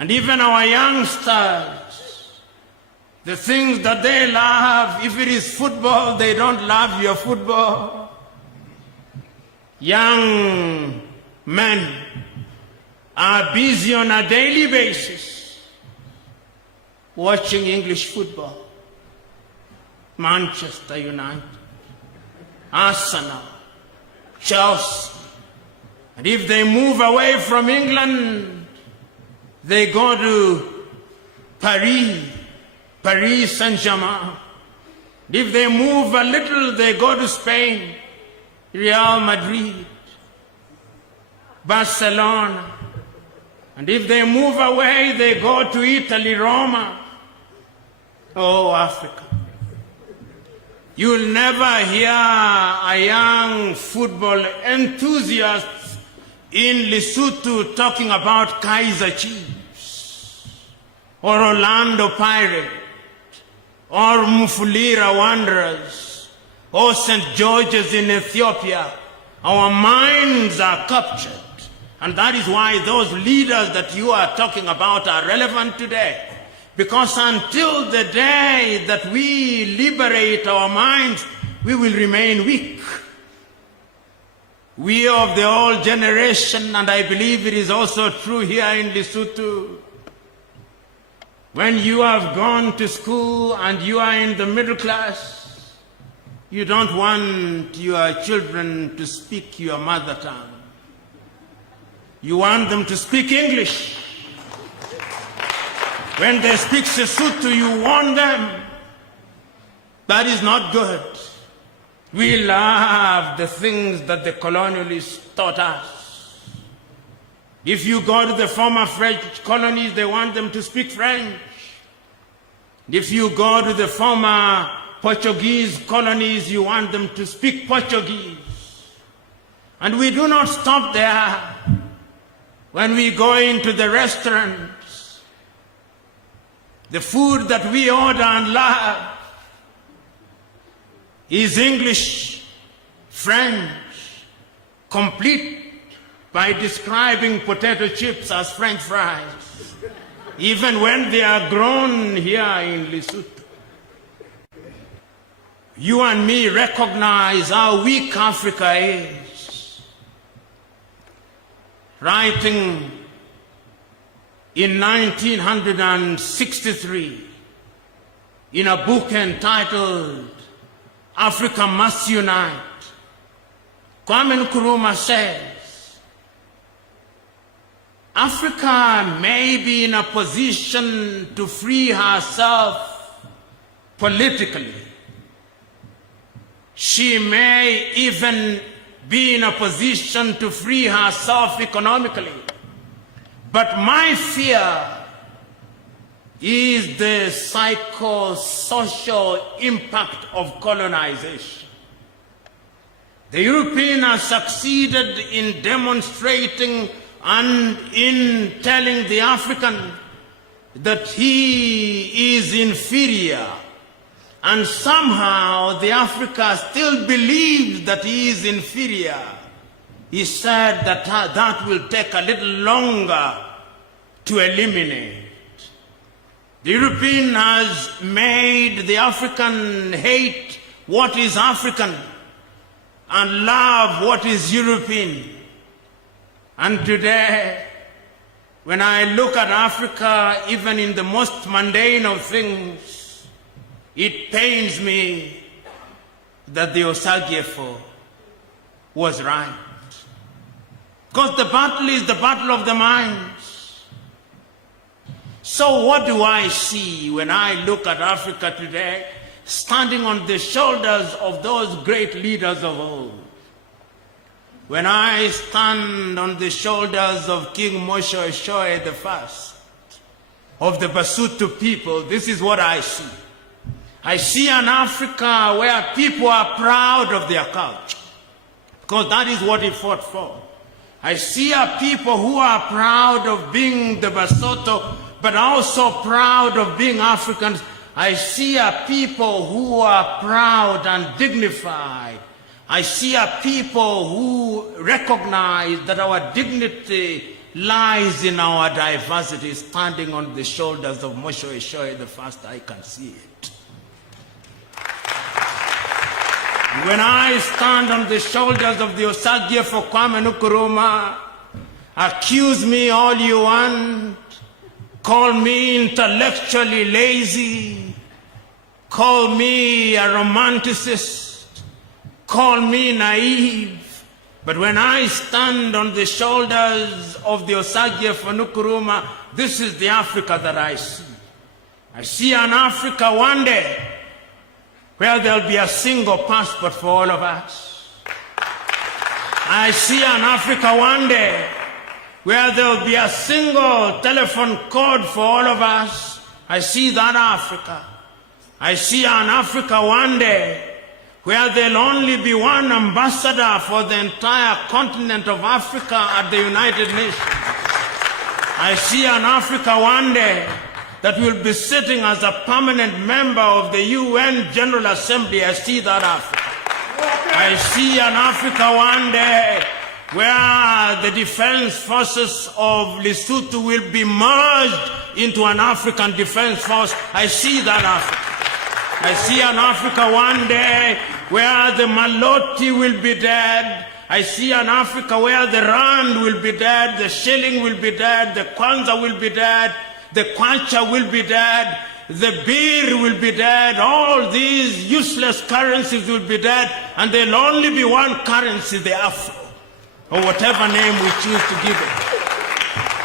And even our youngsters, the things that they love, if it is football, they don't love your football. Young men are busy on a daily basis watching English football. Manchester United, Arsenal, Chelsea. And if they move away from England, they go to Paris Saint-Germain. If they move a little, they go to Spain, Real Madrid, Barcelona. And if they move away, they go to Italy, Roma. Oh, Africa. You'll never hear a young football enthusiast in Lesotho talking about Kaizer Chiefs, or Orlando Pirates, or Mufulira Wanderers, or St. George's in Ethiopia. Our minds are captured. And that is why those leaders that you are talking about are relevant today. Because until the day that we liberate our minds, we will remain weak. We of the old generation, and I believe it is also true here in Lesotho, when you have gone to school and you are in the middle class, you don't want your children to speak your mother tongue. You want them to speak English. When they speak Sesotho, you warn them. That is not good. We love the things that the colonialists taught us. If you go to the former French colonies, they want them to speak French. If you go to the former Portuguese colonies, you want them to speak Portuguese. And we do not stop there. When we go into the restaurants, the food that we order and love is English, French, complete by describing potato chips as French fries, even when they are grown here in Lesotho. You and me recognize how weak Africa is. Writing in 1963 in a book entitled Africa Must Unite, Kwame Nkrumah says, Africa may be in a position to free herself politically. She may even be in a position to free herself economically. But my fear is the psychosocial impact of colonization. The European has succeeded in demonstrating and in telling the African that he is inferior. And somehow the Africa still believes that he is inferior. He said that that will take a little longer to eliminate. The European has made the African hate what is African and love what is European. And today, when I look at Africa, even in the most mundane of things, it pains me that the Osagyefo was right. Because the battle is the battle of the minds. So what do I see when I look at Africa today, standing on the shoulders of those great leaders of old? When I stand on the shoulders of King Moshe Oshoi I, of the Basotho people, this is what I see. I see an Africa where people are proud of their culture, because that is what he fought for. I see a people who are proud of being the Basotho, but also proud of being Africans. I see a people who are proud and dignified. I see a people who recognize that our dignity lies in our diversity, standing on the shoulders of Moshe Eshoe the first. I can see it. When I stand on the shoulders of the Osagie for Kwame Nkrumah, accuse me all you want, call me intellectually lazy, call me a romanticist, call me naive, but when I stand on the shoulders of the Osagie for Nkrumah, this is the Africa that I see. I see an Africa one day where there'll be a single passport for all of us. I see an Africa one day where there'll be a single telephone code for all of us. I see that Africa. I see an Africa one day where there'll only be one ambassador for the entire continent of Africa at the United Nations. I see an Africa one day that will be sitting as a permanent member of the UN General Assembly. I see that Africa. I see an Africa one day where the defense forces of Lesotho will be merged into an African defense force. I see that Africa. I see an Africa one day where the Maloti will be dead. I see an Africa where the Rand will be dead, the shilling will be dead, the Kwanza will be dead, the Kwacha will be dead, the Birr will be dead, all these useless currencies will be dead, and there'll only be one currency, the Afro, or whatever name we choose to give it.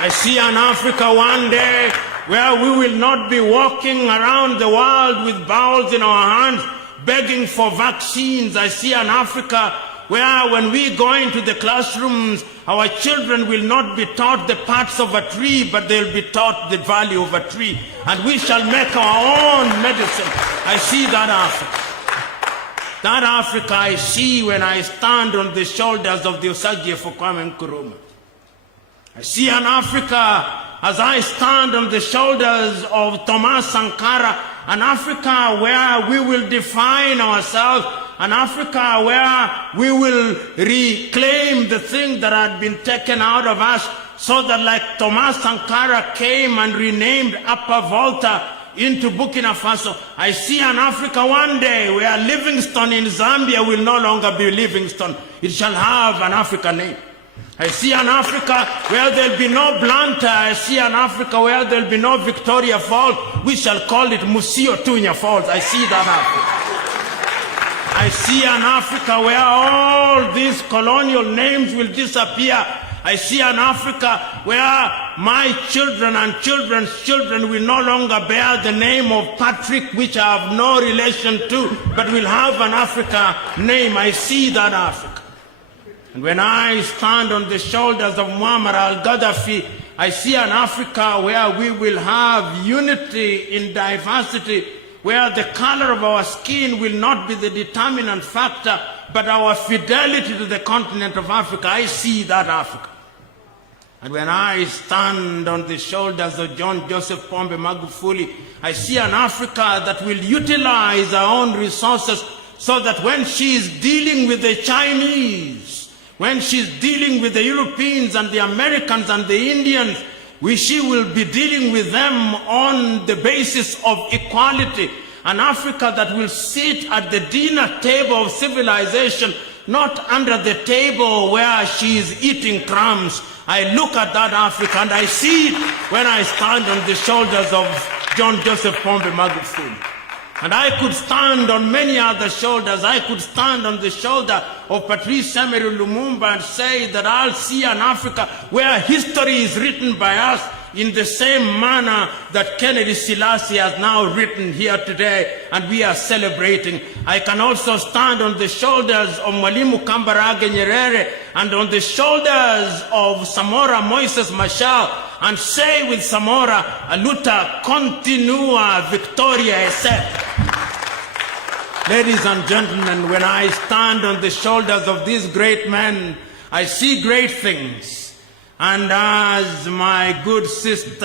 I see an Africa one day where we will not be walking around the world with bowls in our hands, begging for vaccines. I see an Africa where when we go into the classrooms, our children will not be taught the parts of a tree, but they'll be taught the value of a tree. And we shall make our own medicine. I see that Africa. That Africa I see when I stand on the shoulders of the Osagie for Kwame Nkrumah. I see an Africa as I stand on the shoulders of Thomas Sankara, an Africa where we will define ourselves, an Africa where we will reclaim the thing that had been taken out of us, so that like Thomas Sankara came and renamed Upper Volta into Burkina Faso, I see an Africa one day where Livingstone in Zambia will no longer be Livingstone. It shall have an African name. I see an Africa where there'll be no Blantyre. I see an Africa where there'll be no Victoria Falls. We shall call it Musio Tunya Falls. I see that Africa. I see an Africa where all these colonial names will disappear. I see an Africa where my children and children's children will no longer bear the name of Patrick, which I have no relation to, but will have an Africa name. I see that Africa. And when I stand on the shoulders of Muammar al-Gaddafi, I see an Africa where we will have unity in diversity, where the color of our skin will not be the determinant factor, but our fidelity to the continent of Africa. I see that Africa. And when I stand on the shoulders of John Joseph Pombe Magufuli, I see an Africa that will utilize our own resources, so that when she is dealing with the Chinese, when she's dealing with the Europeans and the Americans and the Indians, she will be dealing with them on the basis of equality. An Africa that will sit at the dinner table of civilization, not under the table where she is eating crumbs. I look at that Africa and I see it when I stand on the shoulders of John Joseph Pombe Magufuli. And I could stand on many other shoulders. I could stand on the shoulder of Patrice Emery Lumumba and say that I'll see an Africa where history is written by us in the same manner that Kennedy Selassie has now written here today, and we are celebrating. I can also stand on the shoulders of Mwalimu Kambarage Nyerere and on the shoulders of Samora Moises Machel and say with Samora, a luta continua, victoria esse. Ladies and gentlemen, when I stand on the shoulders of these great men, I see great things. And as my good sister,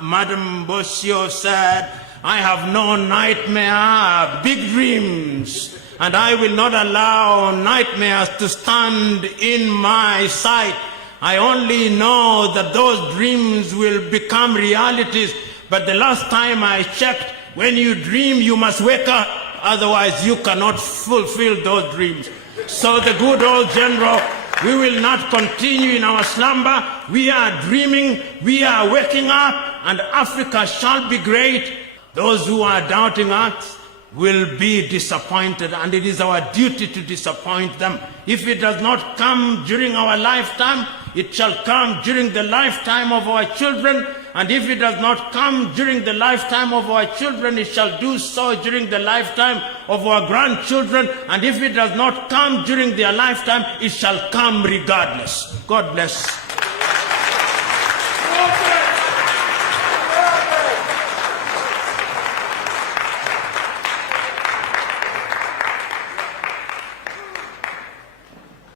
Madam Bosio said, I have no nightmare, I have big dreams. And I will not allow nightmares to stand in my sight. I only know that those dreams will become realities. But the last time I checked, when you dream, you must wake up. Otherwise, you cannot fulfill those dreams. So the good old general, we will not continue in our slumber. We are dreaming, we are waking up, and Africa shall be great. Those who are doubting us will be disappointed, and it is our duty to disappoint them. If it does not come during our lifetime, it shall come during the lifetime of our children, and if it does not come during the lifetime of our children, it shall do so during the lifetime of our grandchildren, and if it does not come during their lifetime, it shall come regardless. God bless.